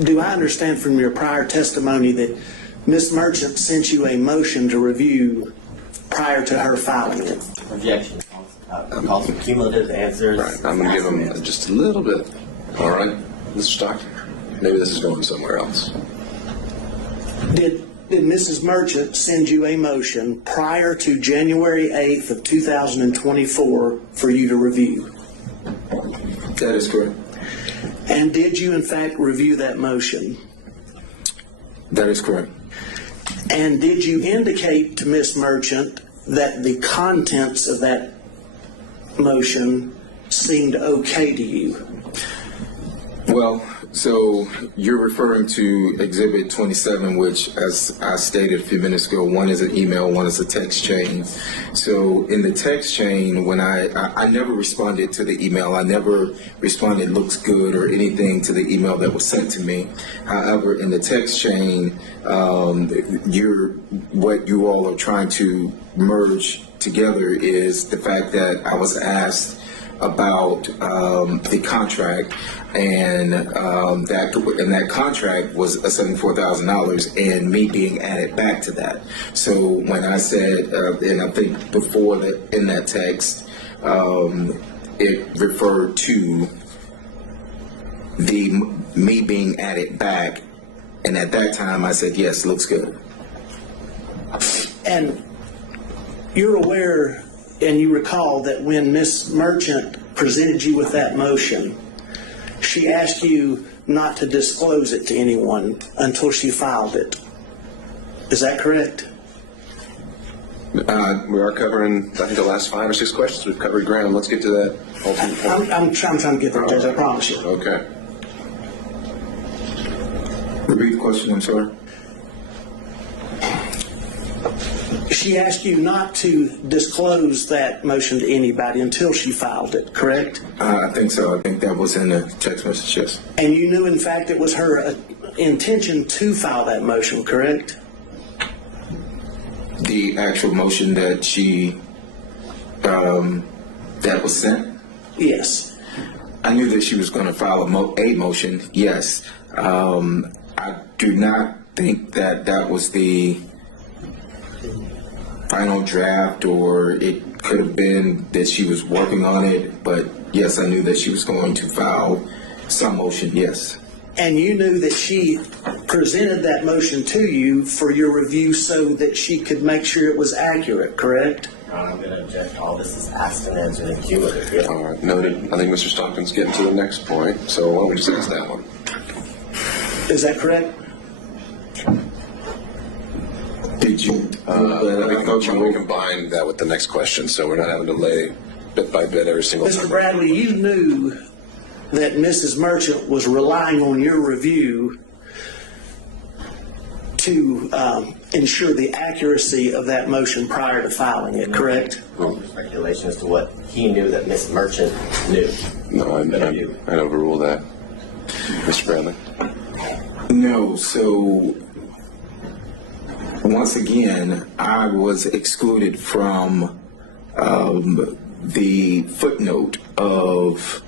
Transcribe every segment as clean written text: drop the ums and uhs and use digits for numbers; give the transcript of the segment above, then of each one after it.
do I understand from your prior testimony that Ms. Merchant sent you a motion to review prior to her filing it? Objection. Calls for cumulative answers. Right, I'm going to give him just a little bit. All right, Mr. Stockton, maybe this is going somewhere else. Did Mrs. Merchant send you a motion prior to January 8th of 2024 for you to review? That is correct. And did you in fact review that motion? That is correct. And did you indicate to Ms. Merchant that the contents of that motion seemed okay to you? Well, so you're referring to Exhibit 27, which, as I stated a few minutes ago, one is an email, one is a text chain. So in the text chain, when I never responded to the email. I never responded looks good or anything to the email that was sent to me. However, in the text chain, what you all are trying to merge together is the fact that I was asked about the contract, and that contract was $74,000, and me being added back to that. So when I said, and I think before that in that text, it referred to me being added back, and at that time I said yes, looks good. And you're aware and you recall that when Ms. Merchant presented you with that motion, she asked you not to disclose it to anyone until she filed it. Is that correct? We are covering, I think, the last 5 or 6 questions. We've covered ground. Let's get to that ultimate point. I'm trying to get there, Judge, I promise you. Okay. Repeat the question, I'm sorry. She asked you not to disclose that motion to anybody until she filed it, correct? I think so. I think that was in the text message, yes. And you knew, in fact, it was her intention to file that motion, correct? The actual motion that she, that was sent? Yes. I knew that she was going to file a motion, yes. I do not think that was the final draft, or it could have been that she was working on it, but yes, I knew that she was going to file some motion, yes. And you knew that she presented that motion to you for your review so that she could make sure it was accurate, correct? I'm going to object. All this is asked and answered in cumulative. All right, noted. I think Mr. Stockton's getting to the next point, so why don't we just ask that one? Is that correct? Did you? We combined that with the next question, so we're not having to lay bit by bit every single time. Mr. Bradley, you knew that Mrs. Merchant was relying on your review to ensure the accuracy of that motion prior to filing it, correct? Speculation as to what he knew that Miss Merchant knew. No, I'd overrule that. Mr. Bradley? No, so once again, I was excluded from the footnote of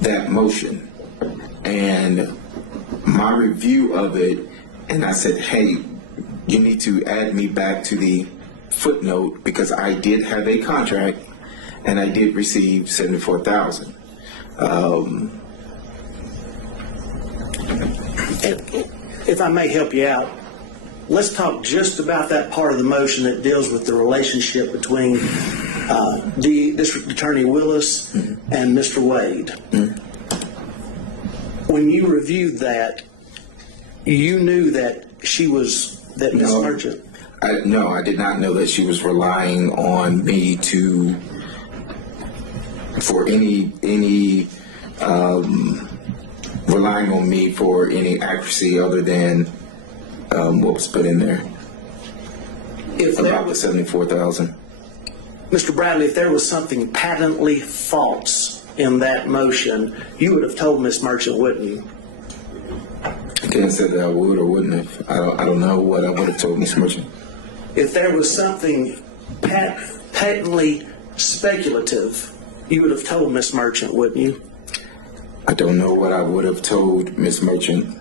that motion, and my review of it, and I said, hey, you need to add me back to the footnote because I did have a contract and I did receive $74,000. If I may help you out, let's talk just about that part of the motion that deals with the relationship between District Attorney Willis and Mr. Wade. When you reviewed that, you knew that Ms. Merchant. No, I did not know that she was relying on me for any relying on me for any accuracy other than what was put in there about the $74,000. Mr. Bradley, if there was something patently false in that motion, you would have told Ms. Merchant, wouldn't you? I can't say that I would or wouldn't have. I don't know what I would have told Ms. Merchant. If there was something patently speculative, you would have told Ms. Merchant, wouldn't you? I don't know what I would have told Ms. Merchant.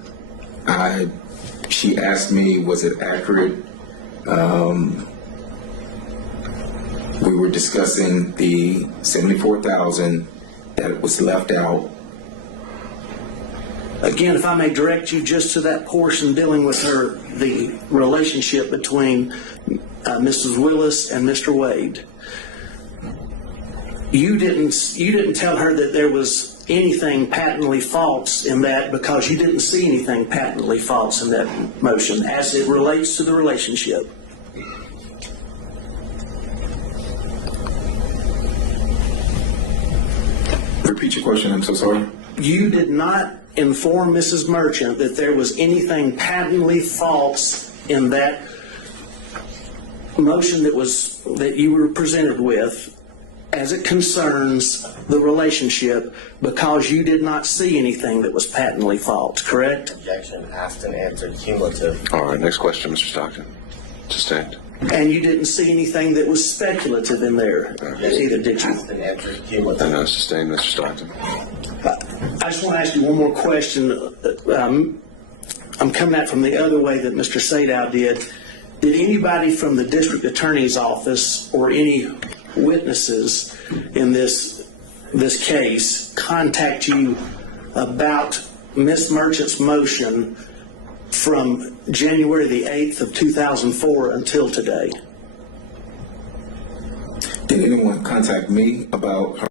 She asked me, was it accurate? We were discussing the 74,000 that was left out. Again, if I may direct you just to that portion dealing with the relationship between Mrs. Willis and Mr. Wade. You didn't tell her that there was anything patently false in that because you didn't see anything patently false in that motion as it relates to the relationship. Repeat your question, I'm so sorry. You did not inform Mrs. Merchant that there was anything patently false in that motion that you were presented with as it concerns the relationship because you did not see anything that was patently false, correct? Objection asked and answered cumulative. All right, next question, Mr. Stockton. Sustained. And you didn't see anything that was speculative in there either, did you? Asked and answered cumulative. No, sustained, Mr. Stockton. I just want to ask you one more question. I'm coming at from the other way that Mr. Sadow did. Did anybody from the district attorney's office or any witnesses in this case contact you about Ms. Merchant's motion from January the 8th of 2004 until today? Did anyone contact me about her